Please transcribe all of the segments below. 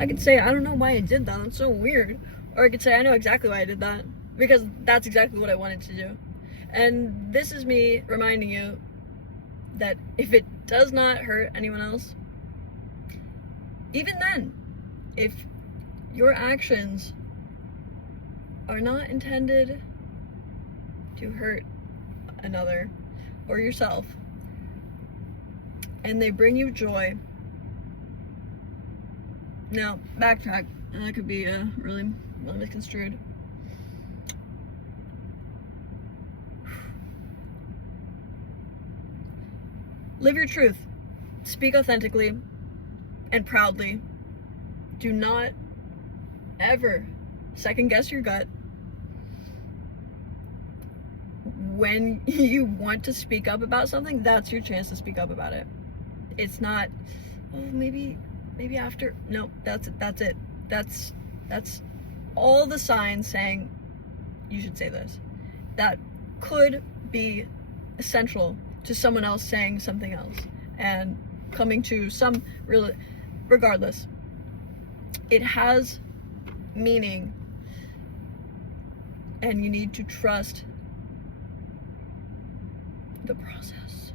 I could say, I don't know why I did that, that's so weird. Or I could say, I know exactly why I did that, because that's exactly what I wanted to do. And this is me reminding you that if it does not hurt anyone else, even then, if your actions are not intended to hurt another or yourself, and they bring you joy. Now, backtrack, and that could be really misconstrued. Live your truth. Speak authentically and proudly. Do not ever second guess your gut. When you want to speak up about something, that's your chance to speak up about it. It's not, oh, maybe after. No, that's it. That's all the signs saying you should say this. That could be essential to someone else saying something else and coming to some real, regardless, it has meaning, and you need to trust the process.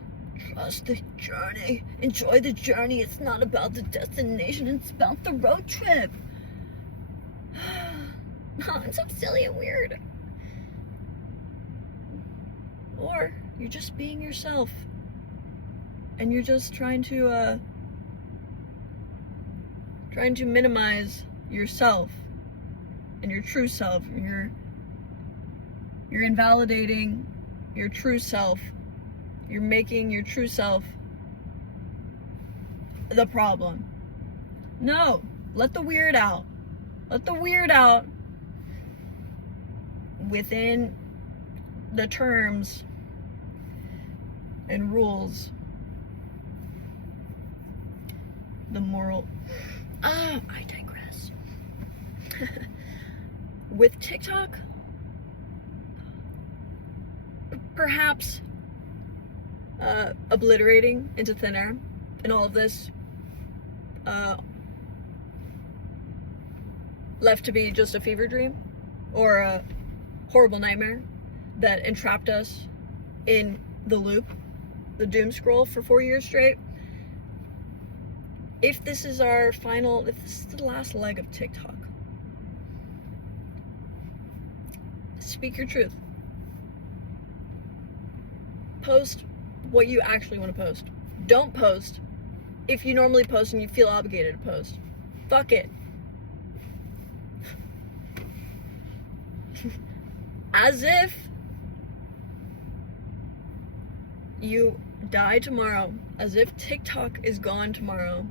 Trust the journey. Enjoy the journey. It's not about the destination, it's about the road trip. It's so silly and weird. Or you're just being yourself, and you're just trying to minimize yourself and your true self. You're invalidating your true self. You're making your true self the problem. No, let the weird out. Let the weird out within the terms and rules, the moral. I digress. With TikTok, perhaps obliterating into thin air and all of this left to be just a fever dream or a horrible nightmare that entrapped us in the loop, the doom scroll for 4 years straight. If this is if this is the last leg of TikTok, speak your truth. Post what you actually want to post. Don't post if you normally post and you feel obligated to post. Fuck it. As if you die tomorrow, as if TikTok is gone tomorrow.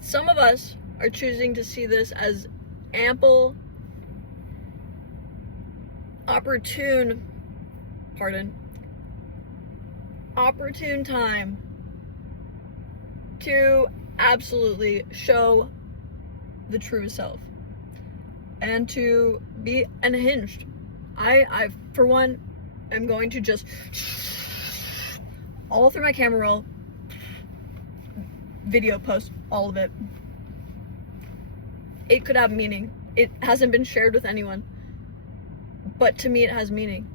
Some of us are choosing to see this as ample, opportune time to absolutely show the true self and to be unhinged. I for one am going to just all through my camera roll, video post, all of it. It could have meaning. It hasn't been shared with anyone, but to me it has meaning.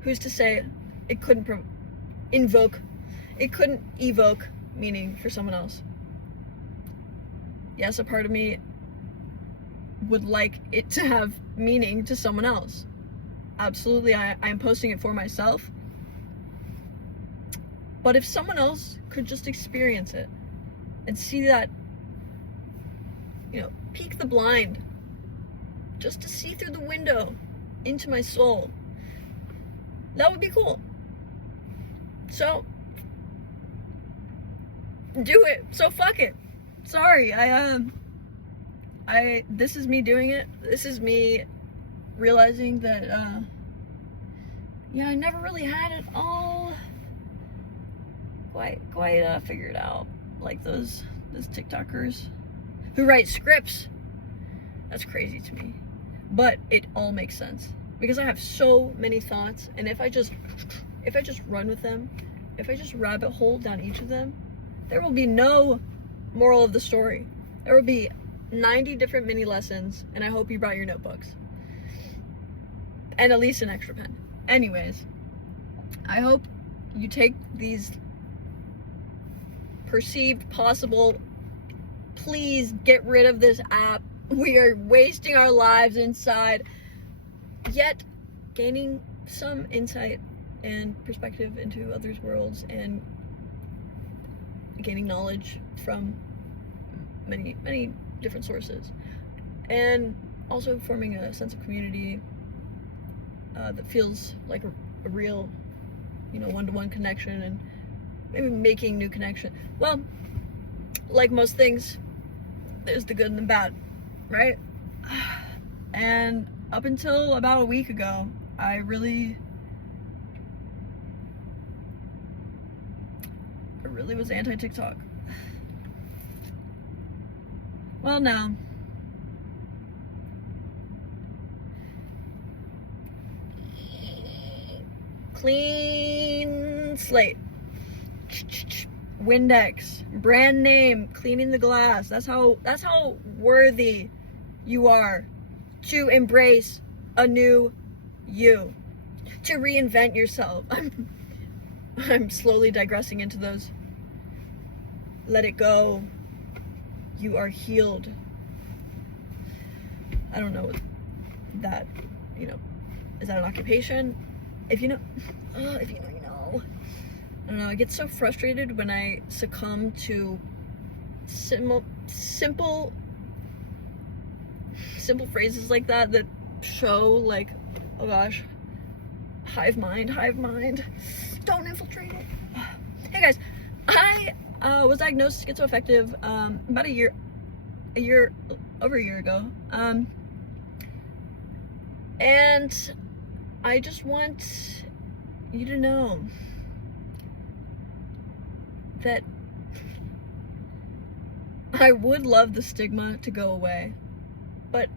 Who's to say it couldn't evoke meaning for someone else? Yes, a part of me would like it to have meaning to someone else. Absolutely, I'm posting it for myself. But if someone else could just experience it and see that, peek the blind, just to see through the window into my soul, that would be cool. So, do it. So fuck it. Sorry, this is me doing it. This is me realizing that, I never really had it all quite figured out, like those TikTokers who write scripts. That's crazy to me, but it all makes sense because I have so many thoughts, and if I just run with them, if I just rabbit hole down each of them, there will be no moral of the story. There will be 90 different mini lessons, and I hope you brought your notebooks. And at least an extra pen. Anyways, I hope you take these perceived possible, please get rid of this app. We are wasting our lives inside, yet gaining some insight and perspective into others' worlds and gaining knowledge from many different sources, and also forming a sense of community that feels like a real, one-to-one connection, and maybe making new connection. Well, like most things, there's the good and the bad, right? And up until about a week ago, I really was anti-TikTok. Well, now, clean slate, Windex, brand name, cleaning the glass. That's how worthy you are to embrace a new you, to reinvent yourself. I'm slowly digressing into those. Let it go. You are healed. I don't know that, is that an occupation? If you know, you know. I don't know, I get so frustrated when I succumb to simple phrases like that show like, oh gosh, hive mind, don't infiltrate it. Hey guys, I was diagnosed schizoaffective about over a year ago, and I just want you to know that I would love the stigma to go away, but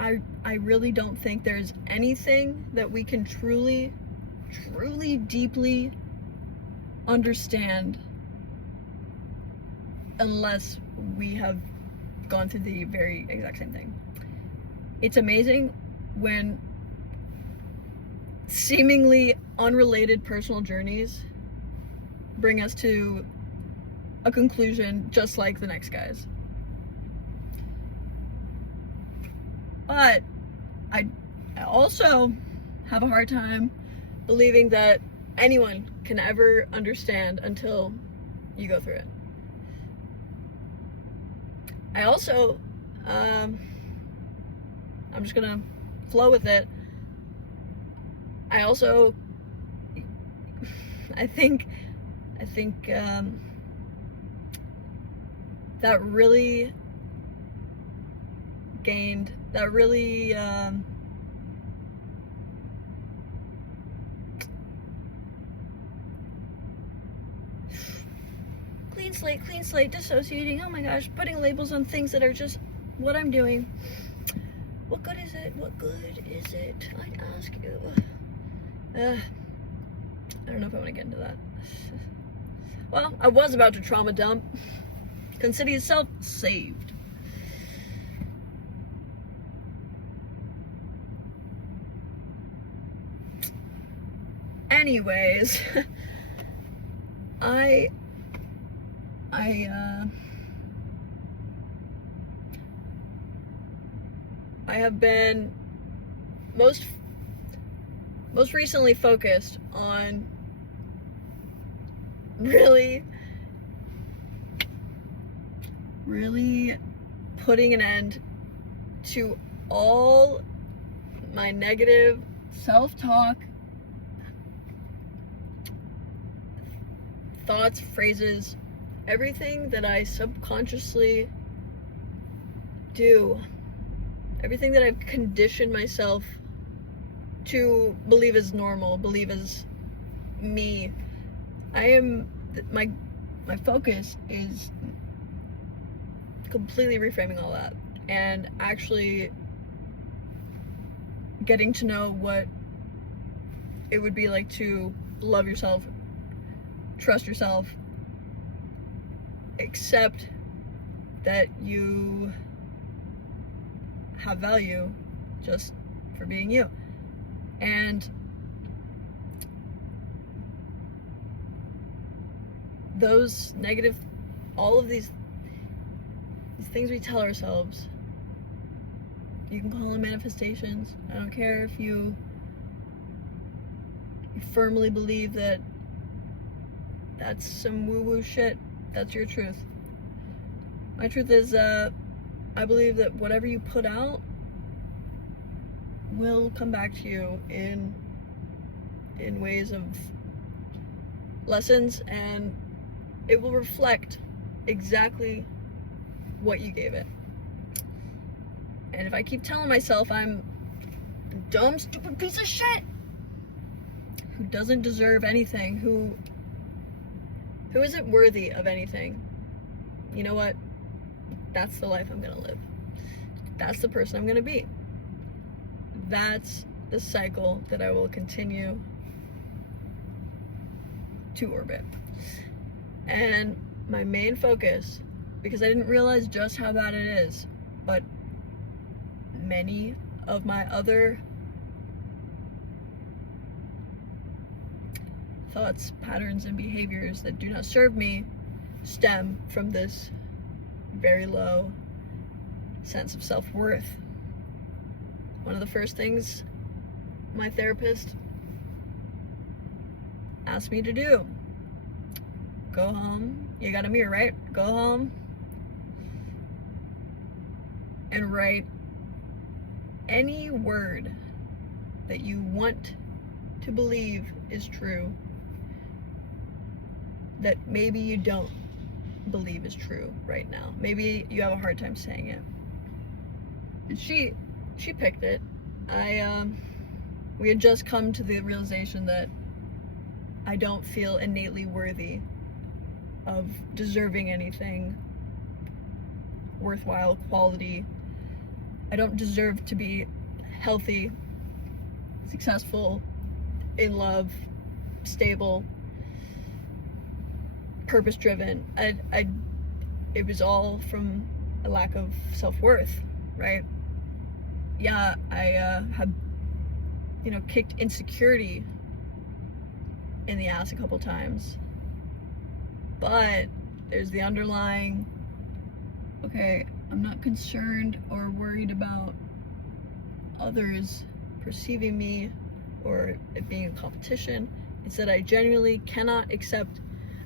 I really don't think there's anything that we can truly deeply understand unless we have gone through the very exact same thing. It's amazing when seemingly unrelated personal journeys bring us to a conclusion just like the next guy's. But I also have a hard time believing that anyone can ever understand until you go through it. I also, I'm just gonna flow with it. I think that really clean slate, dissociating, oh my gosh, putting labels on things that are just what I'm doing. What good is it? I ask you. I don't know if I want to get into that. Well, I was about to trauma dump. Consider yourself saved. Anyways, I have been most recently focused on really putting an end to all my negative self-talk, thoughts, phrases, everything that I subconsciously do, everything that I've conditioned myself to believe is normal, believe is me. My focus is completely reframing all that and actually getting to know what it would be like to love yourself, trust yourself, accept that you have value just for being you. And those negative, all of these things we tell ourselves, you can call them manifestations. I don't care if you firmly believe that that's some woo-woo shit. That's your truth. My truth is, I believe that whatever you put out will come back to you in ways of lessons, and it will reflect exactly what you gave it. And if I keep telling myself I'm a dumb, stupid piece of shit who doesn't deserve anything, who isn't worthy of anything, you know what? That's the life I'm gonna live. That's the person I'm gonna be. That's the cycle that I will continue to orbit. And my main focus, because I didn't realize just how bad it is, but many of my other thoughts, patterns, and behaviors that do not serve me stem from this very low sense of self-worth. One of the first things my therapist asked me to do: go home. You got a mirror, right? Go home and write any word that you want to believe is true that maybe you don't believe is true right now. Maybe you have a hard time saying it. And she picked it. We had just come to the realization that I don't feel innately worthy of deserving anything worthwhile, quality. I don't deserve to be healthy, successful, in love, stable, purpose-driven. It was all from a lack of self-worth, right? Yeah, I have, kicked insecurity in the ass a couple times, but there's the underlying, okay, I'm not concerned or worried about others perceiving me or it being a competition. It's that I genuinely cannot accept,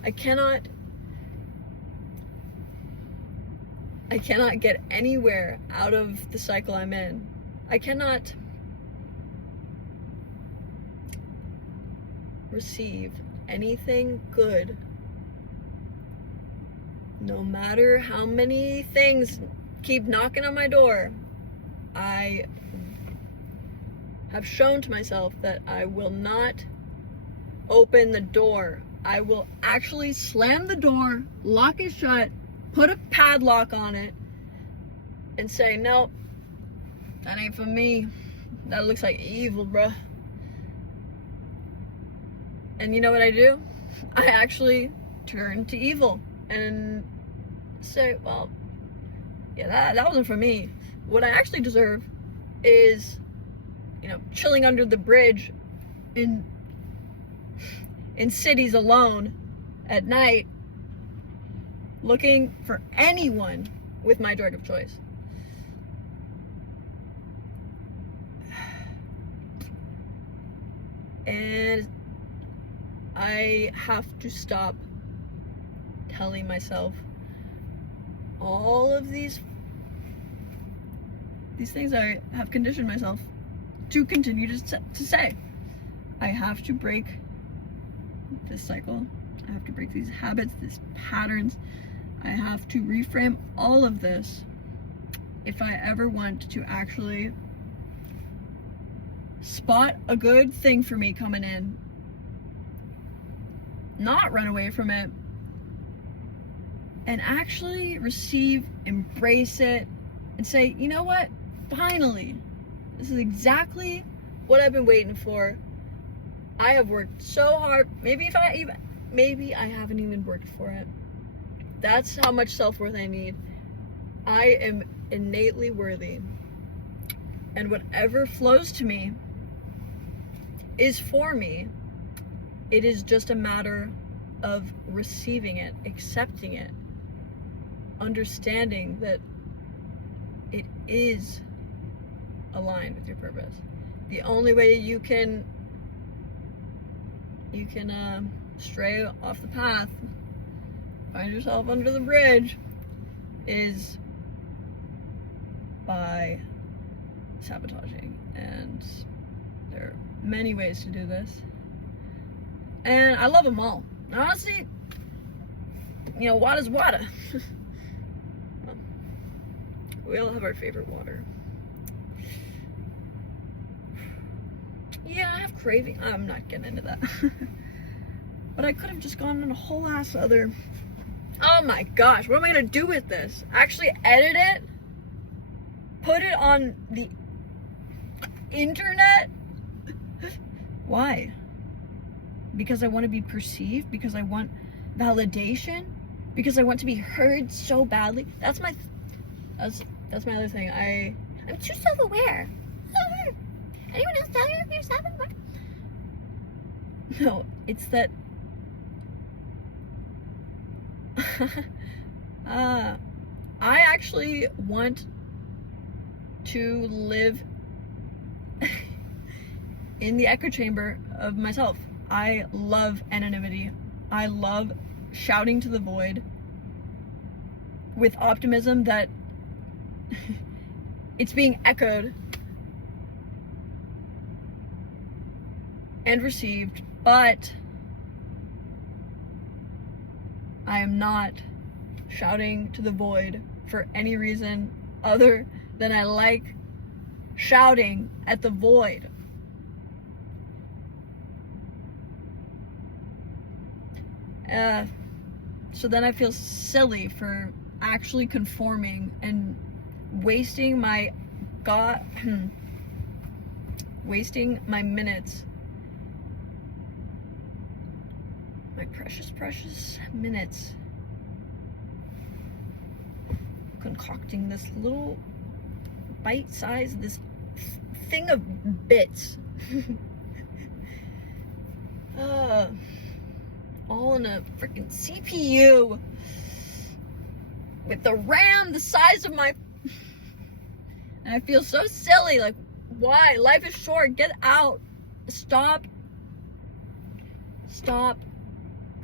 I cannot get anywhere out of the cycle I'm in. I cannot receive anything good, no matter how many things keep knocking on my door. I have shown to myself that I will not open the door. I will actually slam the door, lock it shut, put a padlock on it, and say, nope, that ain't for me. That looks like evil, bruh. And you know what I do? I actually turn to evil and say, well, yeah, that wasn't for me. What I actually deserve is, chilling under the bridge in cities alone at night, looking for anyone with my drug of choice. And I have to stop telling myself all of these things I have conditioned myself to continue to say. I have to break this cycle. I have to break these habits, these patterns. I have to reframe all of this if I ever want to actually spot a good thing for me coming in, not run away from it, and actually receive, embrace it, and say, you know what? Finally, this is exactly what I've been waiting for. I have worked so hard. Maybe I haven't even worked for it. That's how much self-worth I need. I am innately worthy. And whatever flows to me is for me. It is just a matter of receiving it, accepting it, understanding that it is aligned with your purpose. The only way you can stray off the path, find yourself under the bridge, is by sabotaging. And there are many ways to do this, and I love them all. Honestly, water's water. We all have our favorite water. Yeah, I have craving. I'm not getting into that. But I could have just gone on a whole ass other. Oh my gosh, what am I gonna do with this? Actually edit it? Put it on the internet? Why? Because I want to be perceived? Because I want validation? Because I want to be heard so badly? That's my other thing. I'm too self-aware. Anyone else tell you you're self-aware? No, it's that I actually want to live in the echo chamber of myself. I love anonymity. I love shouting to the void with optimism that it's being echoed and received, but I am not shouting to the void for any reason other than I like shouting at the void. So then I feel silly for actually conforming and wasting my minutes, my precious minutes, concocting this little bite-sized, this thing of bits. All in a freaking CPU with the RAM the size of my, and I feel so silly. Like, why? Life is short. Get out. Stop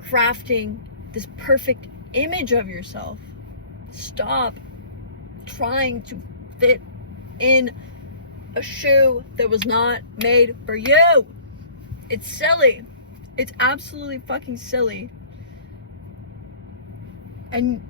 crafting this perfect image of yourself. Stop trying to fit in a shoe that was not made for you. It's silly. It's absolutely fucking silly. And